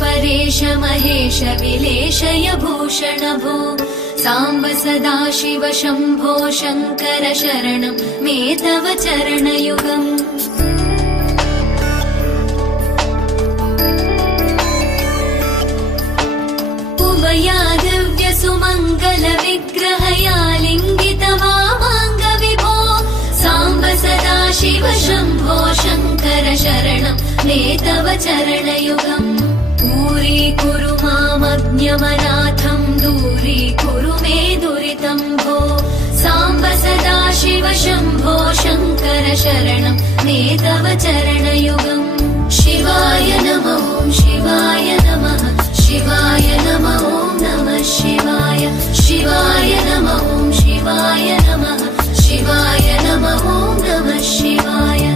परेश महेश विलेशय भूषण भो साम्ब सदाशिव शम्भो शङ्कर शरणं मे तव चरणयुगम् उमया दिव्य सुमङ्गल विग्रहया लिङ्गित वामाङ्ग विभो साम्ब सदाशिव शम्भो शङ्कर शरणं मे तव चरणयुगम् दूरीकुरु मामज्ञमनाथं दूरीकुरु मे दुरितं भो साम्ब सदाशिव शम्भो शङ्कर शरणं मे तव चरणयुगम् शिवाय नमः शिवाय नमः शिवाय नमः नमः शिवाय शिवाय नमः शिवाय नमः शिवाय नमः नमः शिवाय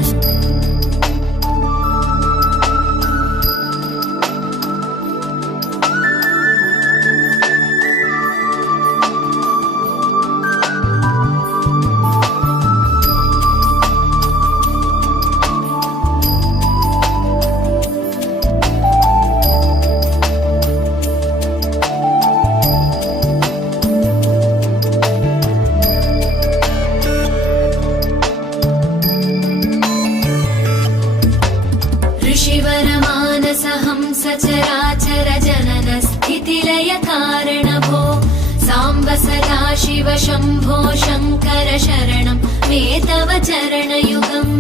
सचराचर जनन स्थितिलय कारण भो साम्ब सदाशिव शम्भो शङ्कर शरणं मे तव चरणयुगम्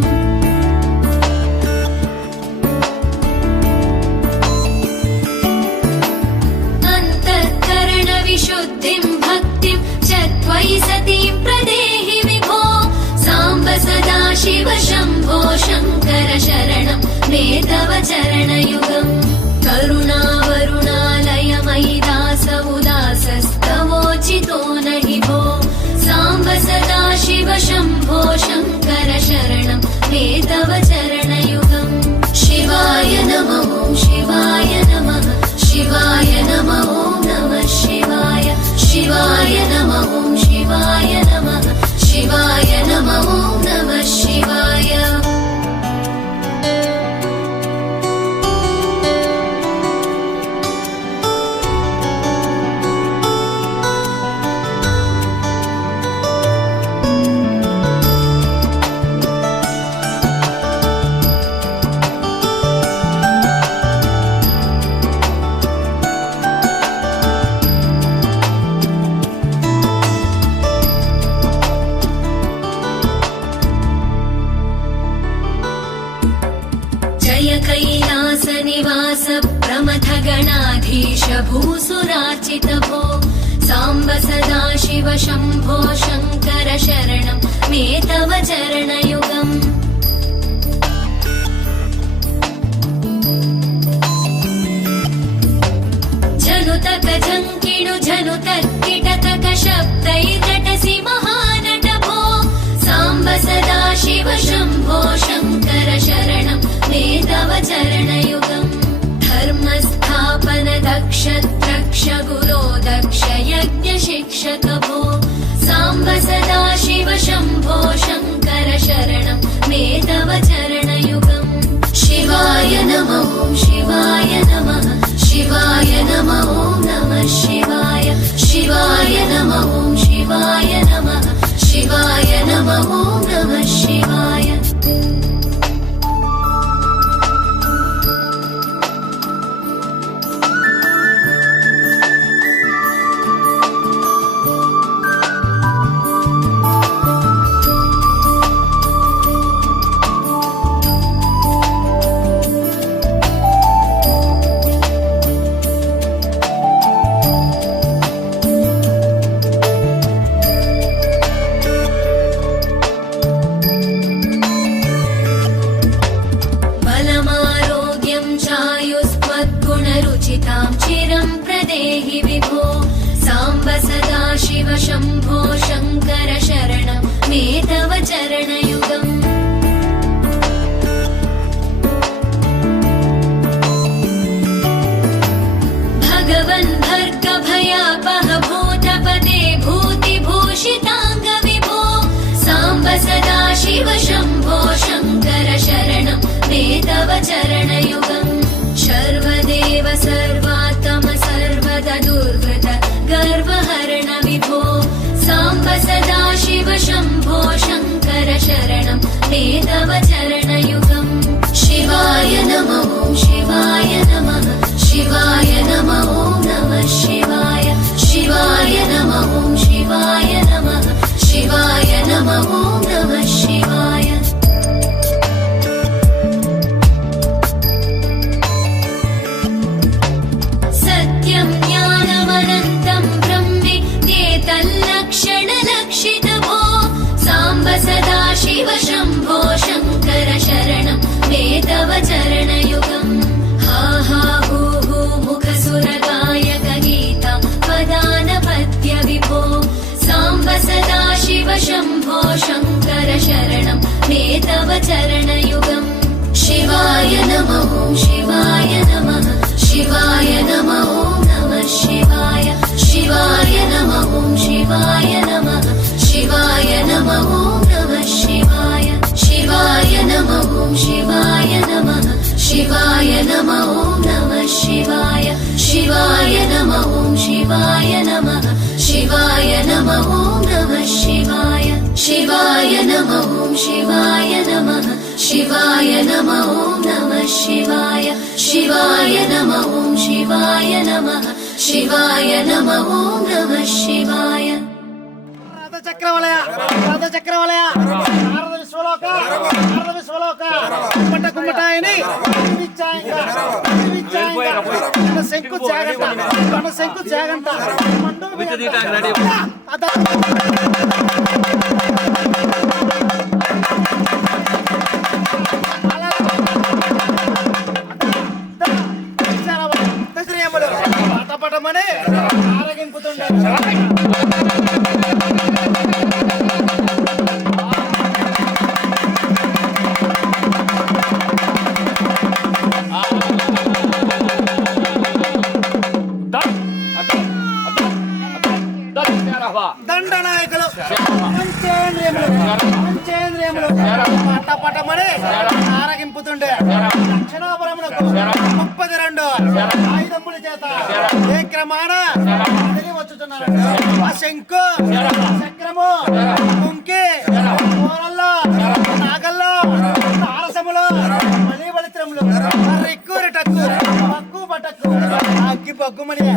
अन्तःकरण विशुद्धिं भक्तिं च त्वयि सतीं प्रदेहि विभो साम्ब सदाशिव शम्भो शङ्कर शरणं मे तव चरणयुगम् करुणावरुणालय मयि दास उदासस्तवोचितो नहि भो साम्ब सदाशिव शम्भो शङ्कर शरणं मे तव चरणयुगम् शिवाय नमः शिवाय नमः शिवाय नमः नमः शिवाय शिवाय नमः शिवाय नमः शिवाय नमः नमः शिवाय कैलास निवास प्रमथ गणाधीश भूसुराचित भो साम्ब सदा शिव शम्भो शङ्कर शरणं मे तव चरणयुगम् जनुतक झङ्किणु जनुतक्किटतक शब्दैर्नटसि महानट भो साम्ब सदा शिव शम्भो शङ्कर शरणं मे तव चरणयुगम् धर्मस्थापन दक्ष द्रक्ष गुरो दक्ष यज्ञ शिक्षक भो साम्ब सदा शिव शम्भो शङ्कर शरणं मे तव चरणयुगम् शिवाय नमः शिवाय नमः शिवाय नमः नमः शिवाय शिवाय नमः शिवाय नमः शिवाय नमः नमः शिवाय चिरं प्रदेहि विभो साम्ब सदा शिव शम्भो शङ्कर शरणं मे तव चरणयुगम् भगवन् भर्ग भयापह भूतपते भूतिभूषिताङ्ग विभो साम्ब सदा शिव शम्भो शङ्कर शरणं मे तव चरणयुगम् सर्वदेव सर्वात्म सर्वद दुर्वृत गर्वहरण विभो साम्ब सदा शिव शम्भो शङ्कर शरणं मे तव चरणयुगम् शिवाय नमः शिवाय नमः शिवाय नमः नमः शिवाय शिवाय नमः शिवाय नमः शिवाय नमः नमः शिवाय ज्ञानमनन्तं ब्रह्मेतल्लक्षणलक्षित भो साम्ब सदा शिव शम्भो शङ्कर शरणं मे तव चरणयुगम् हा हा हू हू मुखसुरगायक गीतं वदानपद्य विभो साम्ब सदा शिव शम्भो शङ्कर शरणं मे तव चरणयुगम् शिवाय नमः शिवाय नमः शिवाय नमः नमः शिवाय शिवाय नमः शिवाय नमः शिवाय नमः नमः शिवाय शिवाय नमः शिवाय नमः शिवाय नमः नमः शिवाय शिवाय नमः शिवाय नमः शिवाय नमः नमः शिवाय शिवाय नमः शिवाय नमः शिवाय नमः नमः शिवाय शिवाय नमः शिवाय नमः शिवाय नमः नमः शिवाय ಚಕ್ರವಲಯ ನಾರದ ವಿಶ್ವಲೋಕ ಕುಮ್ಮಟ ಕುಮ್ಮಟಾಯನಿ శంకు చాగంట పటపటమని ఆరగింపుతుండే దండనాయకులు పంచేంద్రియములు పట్టపట్టమని ఆరగింపుతుండే దక్షిణాపురమునకు 32 ఆయుధముల చేత ఏ క్రమాన వచ్చుతున్నారు. ఆ శంకు చక్రము కుంకి కూరల్లో నాగల్లో తారసములు బలి బలిత్రములు రిక్కూరి టక్కు పక్కు పటక్కు అగ్గి పగ్గుమని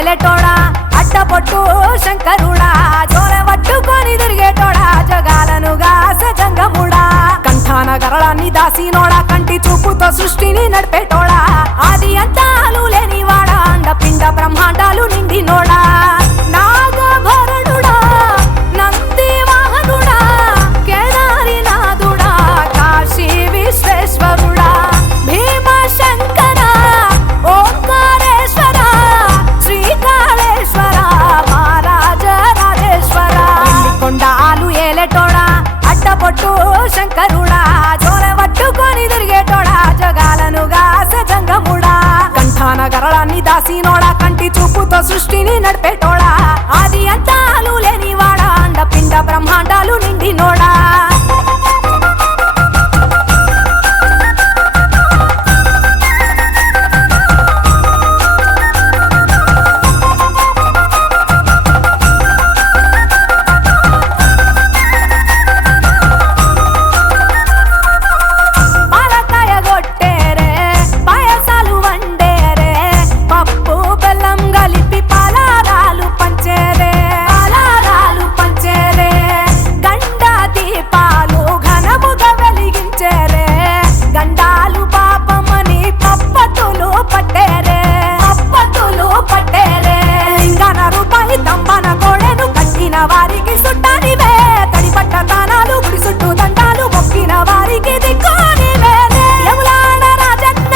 ఏలేటోడా అట్టపొట్టు శంకరుడా జోలె పట్టుకొని తిరిగేటోడా జగాలను గాసె జంగముడా కంఠాన గరళాన్ని దాసినోడా కంటి చూపుతో సృష్టిని నడిపేటోడా ఆది అంతాలు లేనివాడా అండపిండ బ్రహ్మాండాలు నిండినోడా నాగభరణుడా నంది వాహనుడా కేదారినాథుడా కాశీ విశ్వేశ్వరుడా భీమ శంకర ఓంకారేశ్వర శ్రీకాళేశ్వర మహారాజ రాజేశ్వర కొండాలు ఏలేటోడా అట్టపొట్టు శంకరుడా జోలె పట్టుకొని తిరిగేటోడా జగాలను గాసె జంగముడా కంఠాన గరళాన్ని దాసినోడా కంటి చూపుతో సృష్టిని నడిపేటోడా ఆది అంతాలు లేనివాడా అండపిండ బ్రహ్మాండాలు నిండినోడా వారికి సుట్టానివే తడిపట్ట తానాలు గుడి చుట్టూ దండాలు మొక్కిన వారికి దిక్కునివే యములాడ రాజన్న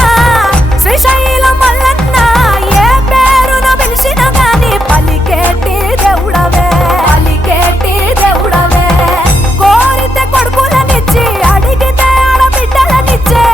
శ్రీశైలం మల్లన్న ఏ పేరున పిలిచిన గాని పలికేటి దేవుడవే కోరితే కొడుకులనిచ్చి అడిగితే ఆడబిడ్డలనిచ్చే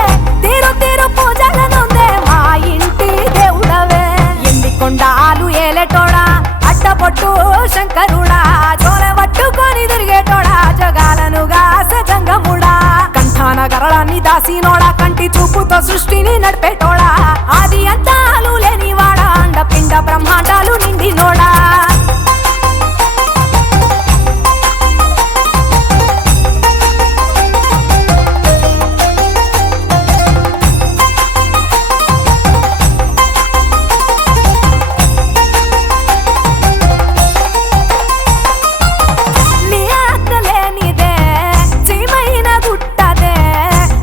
తీరు తీరు పూజలనుందే మా ఇంటి దేవుడవే ఎన్ని కొండాలు ఏలేటోడా అట్టపొట్టు శంకరుడా జోలె పట్టుకొని తిరిగేటోడా జగాలను గాసె జంగముడా కంఠాన గరళాన్ని దాసినోడా కంటి చూపుతో సృష్టిని నడిపేటోడా ఆది అంతాలు లేనివాడా అండపిండ బ్రహ్మాండాలు నిండినోడా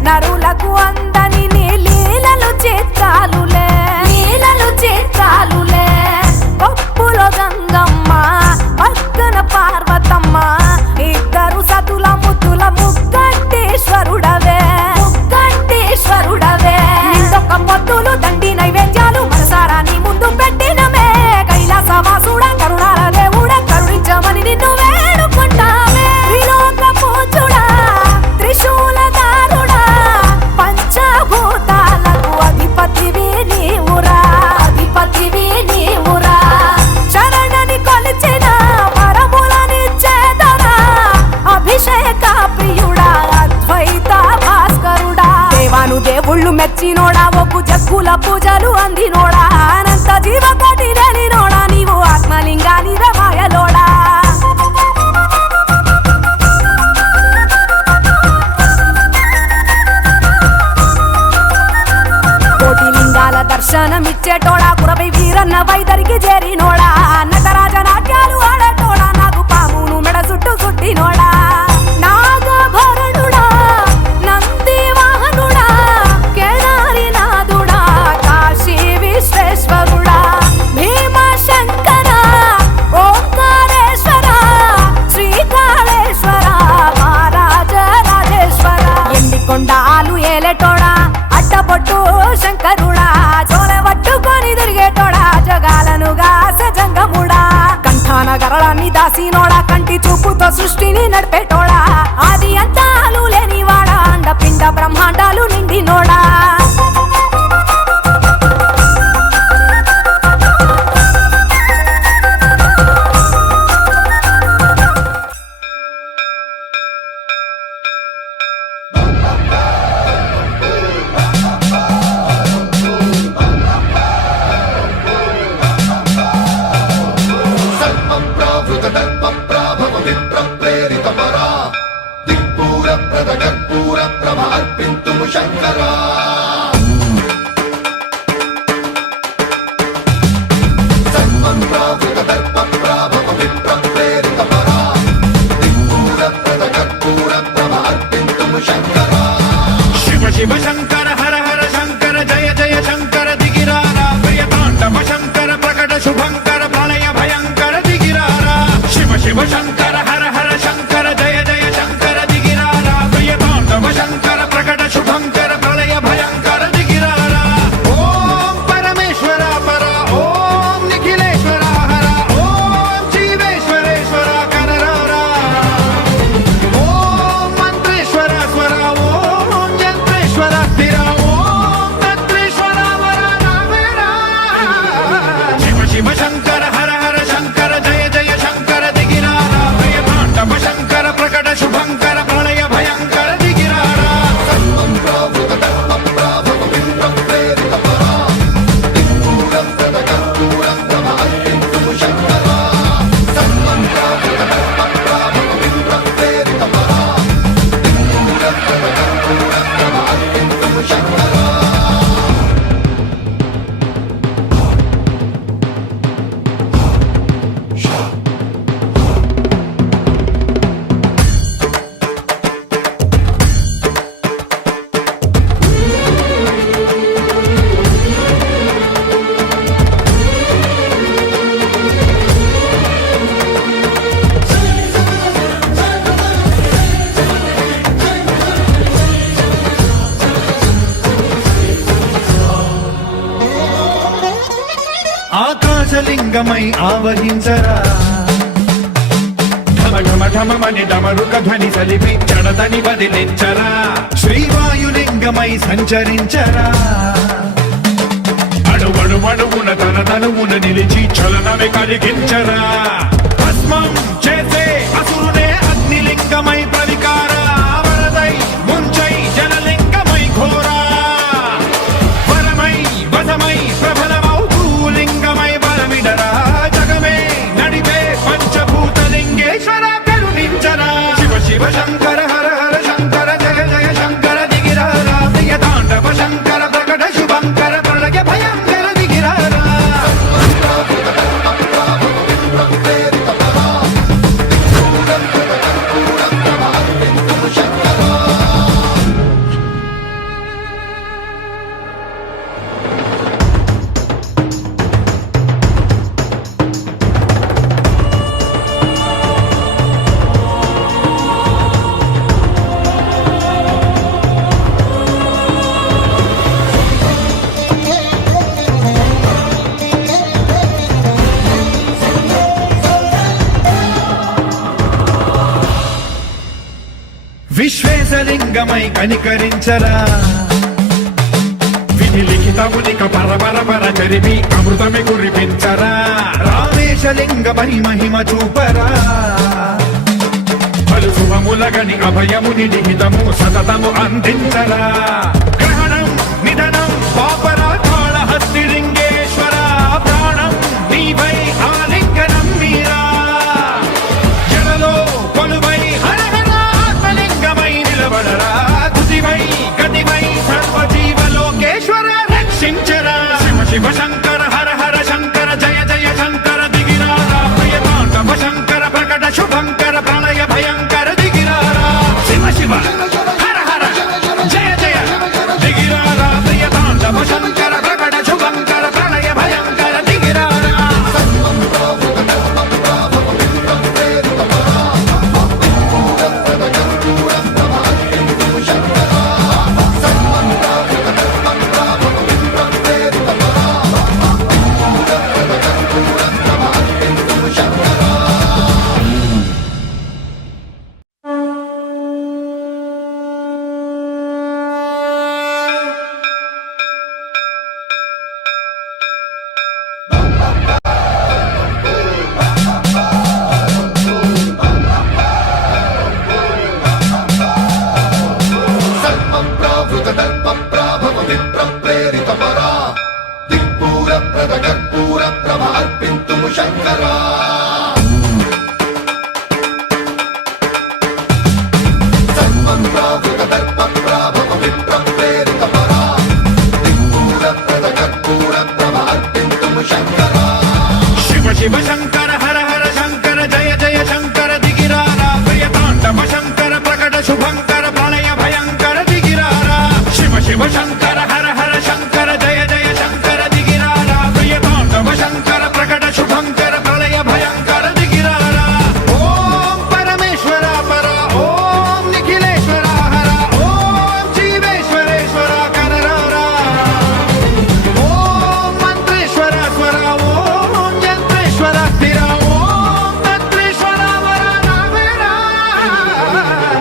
నరులకు అందని నీ లీలలు చిత్రాలులే పప్పులో గంగమ్మ పక్కన పార్వతమ్మ ఇద్దరు సతుల ముద్దుల ముక్కంటేశ్వరుడవే నిందొక్క పొద్దులు దండి నైవేద్యాలు మనసారా నీ ముందు పెట్టినమే కైలాసవాసుడా కరుణాల దేవుడా కరుణించమని నిన్ను వేడుకుంటామే త్రిలోక పూజుడా త్రిశూలధారుడా పంచభూతాలకు అధిపతివి నీవురా శరణని కొలిచిన వరములనిచ్చేదరా అభిషేక ప్రియుడా అద్వైత భాస్కరుడా దేవాను దేవుళ్ళు మెచ్చినోడా ఒప్పు జగ్గుల పూజలు అందినోడా అనంత జీవకోటి లేనినోడా నీవు ఆత్మలింగాని రమాయలోడా కోటి లింగాల దర్శనమిచ్చేటోడా కురవై వీరన్న వైదరికి చేరినోడా నటరాజ నాట్యాలు ఆడేటోడా నాకు పామును మెడ చుట్టూ చుట్టినోడా నాగభరణుడా నంది వాహనుడా కేదారినాథుడా కాశీ విశ్వేశ్వరుడా భీమ శంకర ఓంకారేశ్వర శ్రీకాళేశ్వర మహారాజ రాజేశ్వర ఎన్ని కొండాలు ఏలేటోడా అట్టపొట్టు శంకరుడా జోలె పట్టుకొని తిరిగేటోడా జగాలను గాసె జంగముడా కంఠాన గరళాన్ని దాసినోడా కంటి చూపుతో సృష్టిని నడిపేటోడా ఆది అంతాలు లేనివాడా అండపిండ బ్రహ్మాండాలు నిండినోడా శంకరా శివ శంకర హర హర శంకర జయ జయ శంకర దిగిరారా ప్రియతాండవ శంకర ప్రకట శుభంకర ప్రళయ భయంకర దిగిరారా శివ శివ శంకర హర హర శంకర జయ జయ శంకర దిగిరారా ప్రియతాండవ శంకర ప్రకట శుభంకర ప్రళయ భయంకర దిగిరారా ఓం పరమేశ్వర పర ఓం నిఖిలేశ్వర హర ఓం జీవేశ్వరేశ్వర కరరారా ఓం మంత్రేశ్వర స్వర ఓం యంత్రేశ్వర స్థిర ఓం తంత్రేశ్వర వర నామేరా శివ శివ శంకర హర హర శంకర జయ జయ శంకర దిగిరారా ప్రియతాండవ శంకర ప్రకట శుభంకర ప్రళయ భయంకర దిగిరారా ఆకాశలింగమై ఆవహించరా ఢమ ఢమ ఢమమని డమరుక ధ్వని సలిపి జడదని వదిలించరా శ్రీవాయులింగమై సంచరించరా అణువణువున తన తనువున నిలిచి చలనమే కలిగించరా భస్మం చేసే అసురునే అగ్నిలింగమై ప్రవికారా వరదై ముంచై జలలింగమై ఘోరా వరమై వదమై ప్రబలమౌ భూలింగమై బలమిడరా జగమే నడిపే పంచభూతలింగేశ్వర కరుణించరా శివ శివ శంకర హర హర శంకర జయ జయ శంకర దిగిరారా ప్రియతాండవ శంకర ప్రకట శుభంకర ప్రళయ భయంకర దిగిరారా విశ్వేశలింగమై కనికరించరా విధి లిఖితమునిక పరపర చరిపి అమృతమి కురిపించరా రామేశలింగమై మహిమ చూపరా పలు శుభములగని అభయముని నిహితము సతతము అందించరా గ్రహణం నిధనం పాపరా కాళహస్తి లింగేశ్వర ప్రాణం నీవై ఆలింగనం మీరా జలలో కొలువై హర హర ఆత్మలింగమై నిలబడరా తుదివై గతివై సర్వజీవలోకేశ్వర రక్షించరా శివ శివ శంకర హర హర శంకర జయ జయ శంకర దిగిరారా ప్రియతాండవ శంకర ప్రకట శుభంకర ప్రళయ భయంకర దిగిరారా శివ శివ హర హర జయ జయ దిగిరారా ప్రియతాండవ శంకర ప్రకట శుభంకర ప్రళయ భయంకర దిగిరారా శివ శివ శంకర హర హర శంకర జయ జయ శంకర దిగిరారా ప్రియతాండవ శంకర ప్రకట శుభంకర ప్రళయ భయంకర దిగిరారా శివ శివ శంకర హర హర శంకర జయ జయ శంకర దిగిరారా ప్రియతాండవ శంకర ప్రకట శుభంకర ప్రళయ భయంకర దిగిరారా ఓం పరమేశ్వర పర ఓం నిఖిలేశ్వర హర ఓం జీవేశ్వరేశ్వర కరరారా ఓం మంత్రేశ్వర స్వర ఓం యంత్రేశ్వర స్థిర ఓం తంత్రేశ్వర వర నావేరా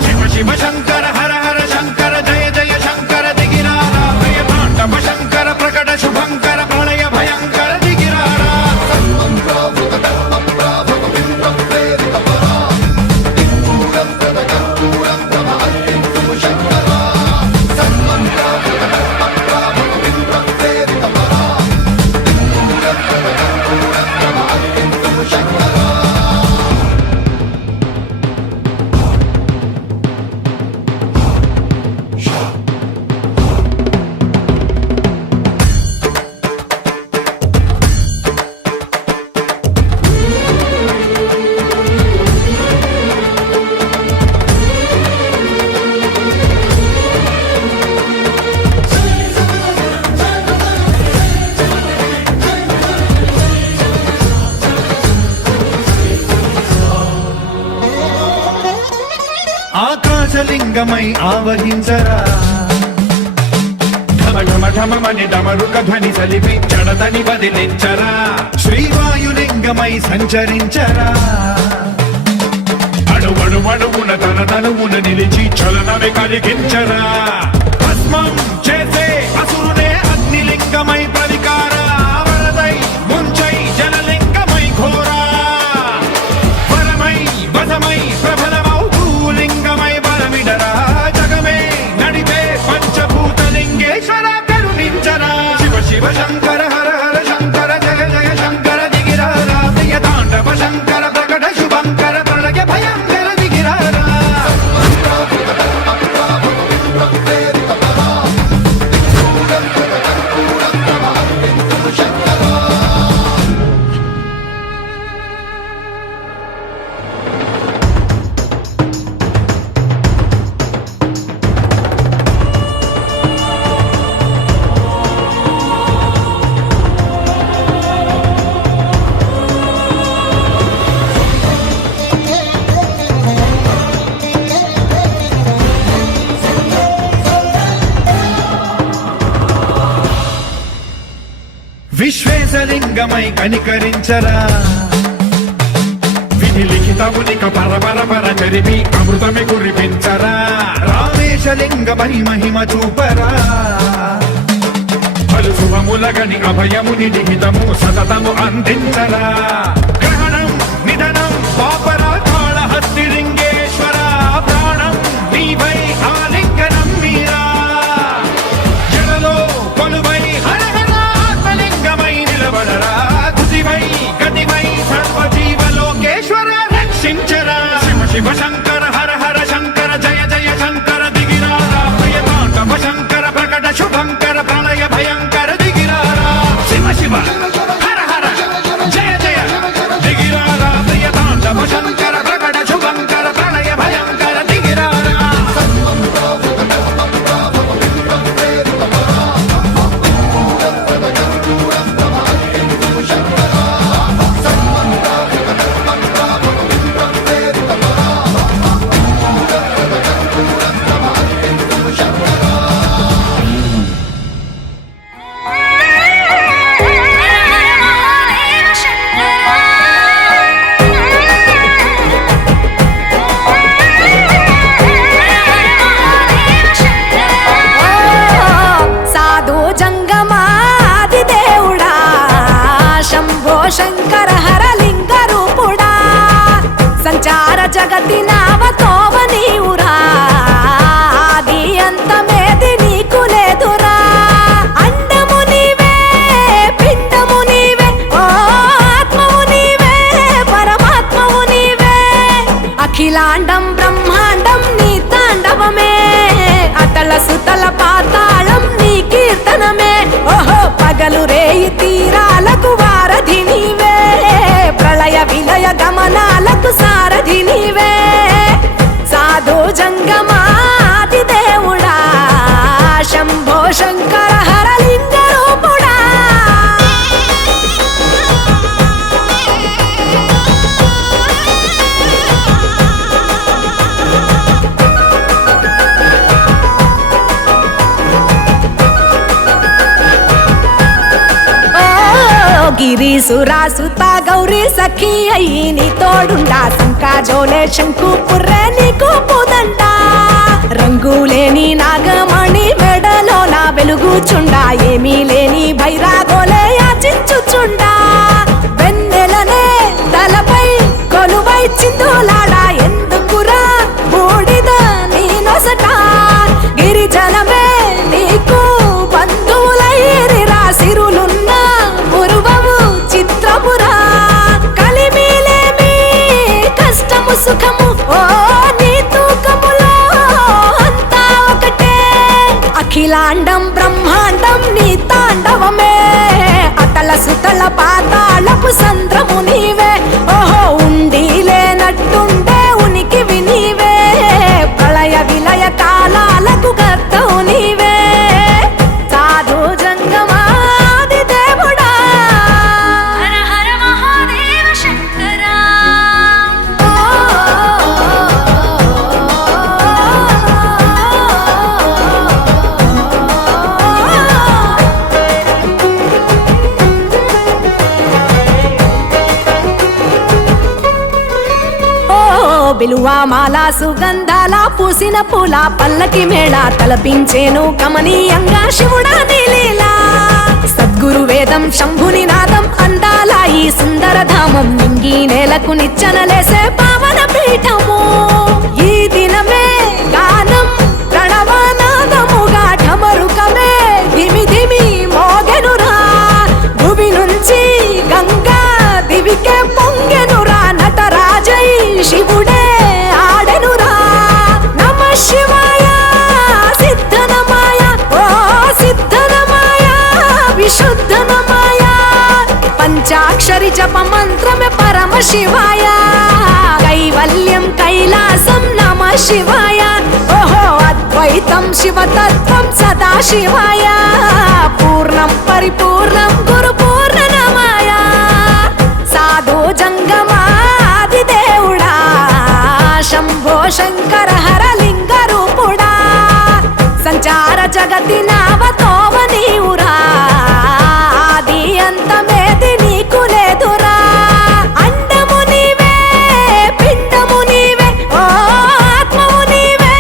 శివ శివ శంకర హర హర శంకర జయ జయ శంకర దిగిరారా ప్రియతాండవ శంకర ప్రకట శుభంకర ప్రళయ భయంకర దిగిరారా ఆకాశలింగమై ఆవహించరా ఢమ ఢమ ఢమమని డమరుక ధ్వని సలిపి చడతని వదిలించరా శ్రీవాయులింగమై సంచరించరా అణువణువున తన తనువున నిలిచి చలనమే కలిగించరా భస్మం చేసే అసురునే అగ్నిలింగమై ప్రవికార వరదై ముంచై జలలింగమై ఘోరా వరమై వసమై ప్రబలమౌ భూలింగమై బలమిడరా జగమే నడిపే పంచభూతలింగేశ్వర కరుణించరా శివ శివ శంకర హర హర శంకర జయ జయ శంకర దిగిరారా ప్రియతాండవ శంకర ప్రకట శుభంకర ప్రళయ భయంకర దిగిరారా విశ్వేశలింగమై కనికరించరా విధి లిఖితమునిక పరపర పర చరిపి అమృతమి కురిపించరా రామేశలింగమై మహిమ చూపరా పలు శుభములగని అభయముని లిఖితము సతతము అందించరా గ్రహణం నిధనం పాపరా కాళహస్తిలింగేశ్వర ప్రాణం నీవై ఆలింగనం మీరా జలలో కొలువై హర హర ఆత్మలింగమై నిలబడరా తుదివై గతివై సర్వజీవలోకేశ్వర రక్షించరా శివ శివ శంకర హర హర శంకర జయ జయ శంకర దిగిరారా ప్రియతాండవ శంకర ప్రకట శుభంకర ప్రళయ భయంకర దిగిరారా శివ శివ హర హర జయ జయ దిగిరారా ప్రియతాండవ శంకర ప్రకట శుభంకర ప్రళయ భయంకర దిగిరారా సాధు జంగమాది దేవుడా శంభో శంకర హర లింగ రూపుడా సంచార జగతి నావతోవ నీవురా ఆది అంతమేది నీకు లేదురా అండము నీవే పిండము నీవే ఓ ఆత్మవు నీవే పరమాత్మవు నీవే అఖిలాండం బ్రహ్మాండం నీ తాండవమే అతల సుతల పాతాళం నీ కీర్తనమే ఓహో పగలు రేయి తీరాలకు వారధి నీవే ప్రళయ విలయ గమనాలకు సారథి నీవే సాధు జంగమాది దేవుడా శంభో గిరీసురా సుత గౌరీ సఖీ అయ్యి నీ తోడుండా సంకాజోలే శంకు పుర్రే నీకు పుదండ రంగులేని నాగమణి మెడలో నా వెలుగుచుండా ఏమీ లేని భైరాగోలే యాచించుచుండా వెన్నెలనే తలపై కొలువై చిందులాడా ఎందుకురా బూడిద నీ నొసట గిరిజనమే నీకు బంధువులైరిరా సిరులున్న ఉరువము చిత్రమురా కలిమిలేమి కష్టము సుఖము ఓ నీ తూకములో అంతా ఒకటే అఖిలాండం బ్రహ్మాండం నీ తాండవమే అతల సుతల పాతాళపు సంద్రము నీవే ఓహో ఉండి లేనట్టుండే ఉనికివి నీవే ప్రళయ విలయ కాలాలకు కర్తవు నీవే సాధు జంగమాది దేవుడా హర హర మహాదేవ శంకరా బిలువామాల సుగంధాల పూసిన పూల పల్లకి మేళ తలపించేను కమనీయంగా శివుడా నీలీలా సద్గురు వేదం శంభుని నాదం అందాల ఈ సుందర ధామం నింగి నేలకు నిచ్చనలేసే పావన పీఠము ఈ దినమే గానం ప్రణవనాదముగా ఢమరుకమే ధిమి ధిమి మోగెనురా భూమి నుంచి గంగా దివికే పొంగెనురా నటరాజై శివుడే ఆడెనురా నమ శివాయ సిద్ధనమాయ ఓ సిద్ధనమాయ విశుద్ధనమాయ పంచాక్షరి జప మంత్రమే పరమ శివాయ కైవల్యం కైలాసం నమ శివాయ ఓహో అద్వైతం శివతత్వం సదా శివాయ పూర్ణం పరిపూర్ణం గురు పూర్ణనమాయ సాధు జంగమాది దేవుడా శంభో శంకర హర లింగ రూపుడా సంచార జగతి నావతోవ నీవురా ఆది అంతమేది నీకు లేదురా అండము నీవే పిండము నీవే ఓ ఆత్మవు నీవే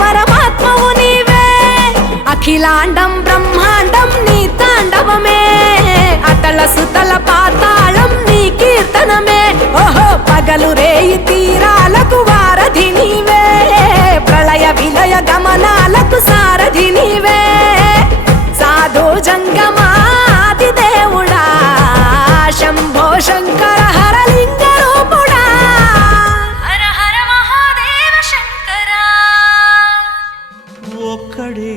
పరమాత్మవు నీవే అఖిలాండం బ్రహ్మాండం నీ తాండవమే అతల సుతల పాతాళం నీ కీర్తనమే ఓహో పగలు రేయి తీరాలకు వారధి నీవే ప్రళయ విలయ గమనాలకు సారథి నీవే సాధు జంగమాది దేవుడా శంభో శంకర హర లింగ రూపుడా హర హర మహాదేవ శంకరా ఒక్కడే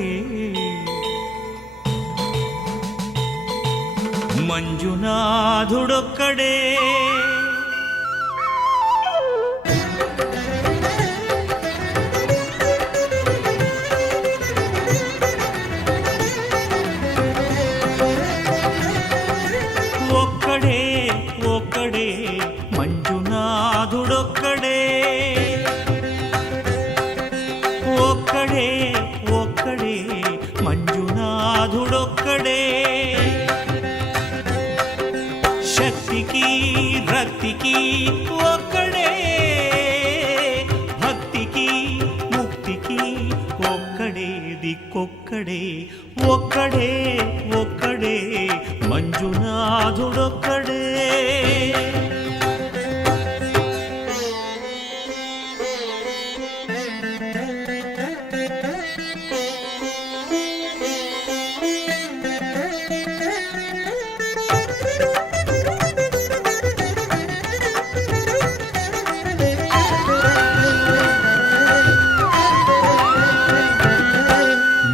మంజునాథుడొక్కడే ఒక్కడే ఒక్కడే మంజునాథుడొక్కడే ఒక్కడే ఒక్కడే మంజునాథుడొక్కడే శక్తికి రక్తికి ఒక్కడే భక్తికి ముక్తికి ఒక్కడే దిక్కొక్కడే ఒక్కడే ఒక్కడే మంజునాథుడొక్కడే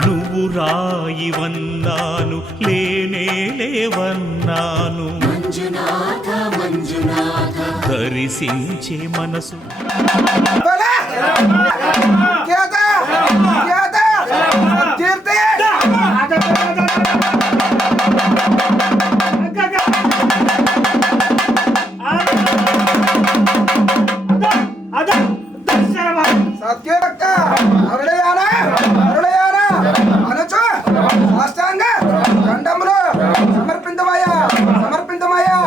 నువ్వు రాయివన్నాను లేనే లేవన్నాను దర్శించే మనసు సమర్పించమయ్యా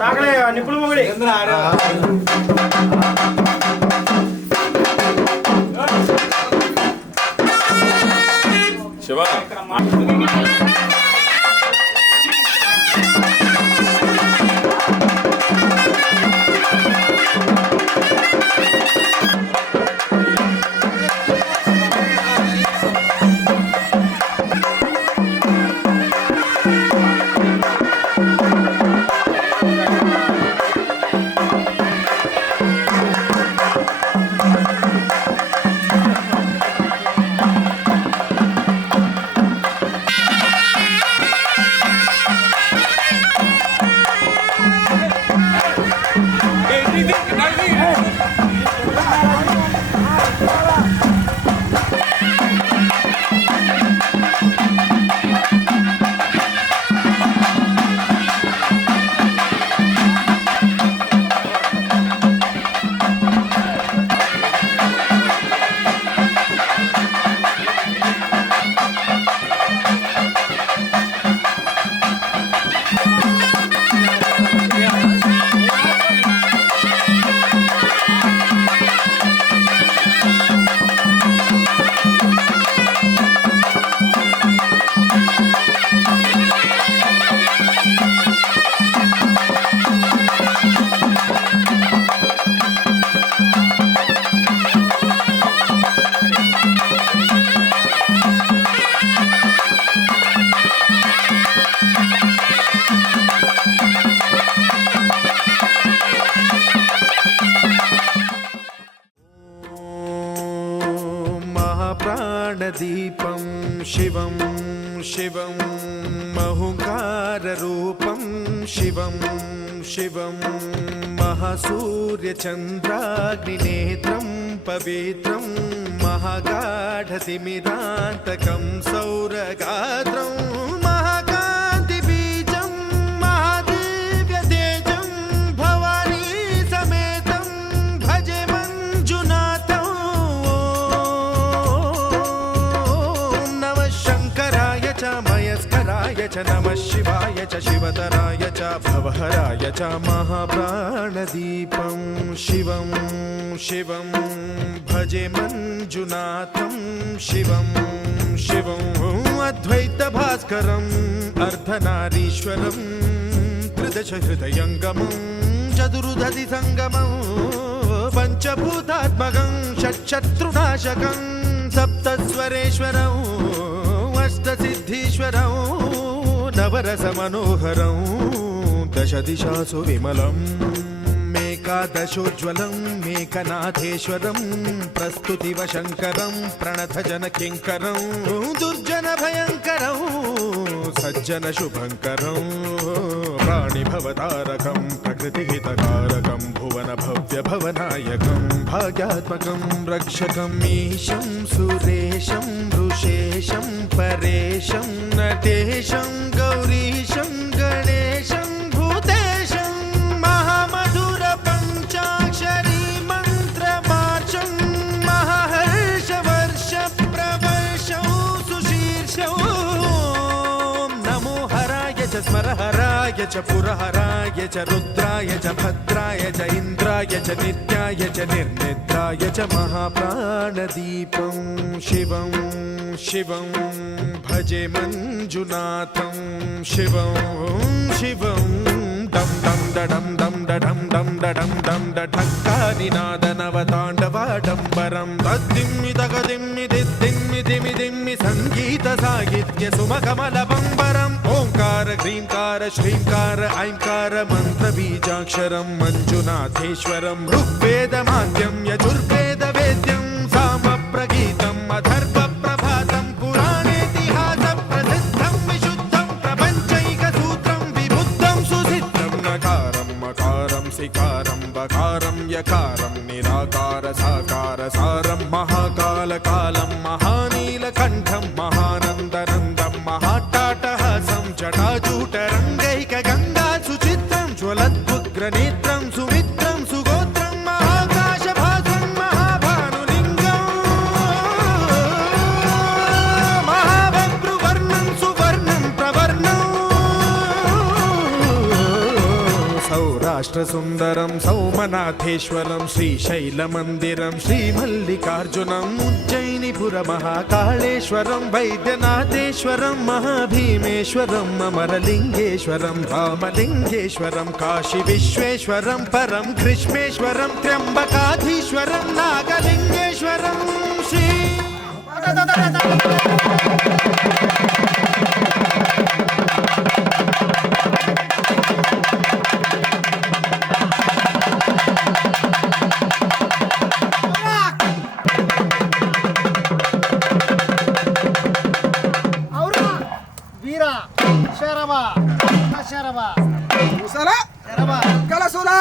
ಸಾಕಳೆ ನಿಪ್ಪಳು ಮಗಳಿ ಶಿವ दीपं शिवं शिवं महुकाररूपं शिवं शिवं महासूर्यचन्द्राग्निनेत्रं पवित्रं महागाढतिमिरान्तकं सौरगात्रं महाकान्तिबीजं महादिव्यतेजं भवानी समेतं भजे मञ्जुनाथं मयस्कराय च नमः शिवाय च शिवतराय च भवहराय च महाप्राणदीपं शिवं शिवं भजे मञ्जुनाथं शिवं शिवं अद्वैतभास्करम् अर्धनारीश्वरं त्रिदशहृदयङ्गमं चतुर्दधिसङ्गमं पञ्चभूतात्मकं षट्शत्रुनाशकं सप्तस्वरेश्वरम् अष्टसिद्धीश्वरं नवरसमनोहरं दशदिशासु विमलं मेकादशोज्ज्वलं मेकनाथेश्वरं प्रस्तुतिवशङ्करं प्रणतजनकिङ्करं दुर्जनभयङ्करं सज्जनशुभङ्करं प्राणिभवतारकं प्रकृतिहितकारकं भुवनभव्यभवनायकं भाग्यात्मकं रक्षकम् ईशं सुरेशं ऋषेशं परेशं नटेशं गौरीशं गणेशं भूतेशं महामधुर पञ्चाक्षरी मन्त्रमार्चं महाहर्षवर्ष प्रवर्षं सुशीर्षं नमो हराय च स्मरहराय च पुरहराय च रुद्राय च भद्राय च इन्द्राय च नित्याय च निर्निद्राय च महाप्राणदीपं शिवं शिवं भजे मञ्जुनाथं शिवं शिवं दं दं डडं दं डडं दं डडं दं डढक्कानिनादनवताण्डवाडम्बरं तद्दिम्मि तगदिम्मि दिद्दिम्मि दिमि दिम्मि सङ्गीतसाहित्य सुमकमलबम्बरम् ओङ्कार ह्रीङ्कार श्रीङ्कार ऐङ्कार मन्त्रबीजाक्षरं मञ्जुनाथेश्वरं ऋग्वेदमाद्यं यजुर्वेदवेद्यं सामप्रगीतम् अथर्व सिकारं बकारं यकारं निराकार साकार सारं महाकालकालं महानीलकण्ठं महानन्दनन्दं महाट्टाटहासं जटाजूटरङ्गैकगङ्गा सुचित्रं ज्वलद्भुग्रनेत्रं सुमित्रं सुगोत्रं महाकाशभासं महाभानुलिङ्गं महाभद्रुवर्णं सुवर्णं प्रवर्णं సౌరాష్ట్ర సుందరం సౌమనాథేశ్వరం శ్రీశైలమందిరం శ్రీమల్లికార్జునం ఉజ్జయినిపుర మహాకాళేశ్వరం వైద్యనాథేశ్వరం మహాభీమేశ్వరం అమరలింగేశ్వరం రామలింగేశ్వరం కాశీ విశ్వేశ్వరం పరం కృష్ణేశ్వరం త్ర్యంబకాధీశ్వరం నాగలింగేశ్వరం శ్రీ వీర శరభ శరభ Usala, శరభ Galasula,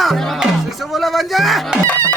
Sisabula Vanja,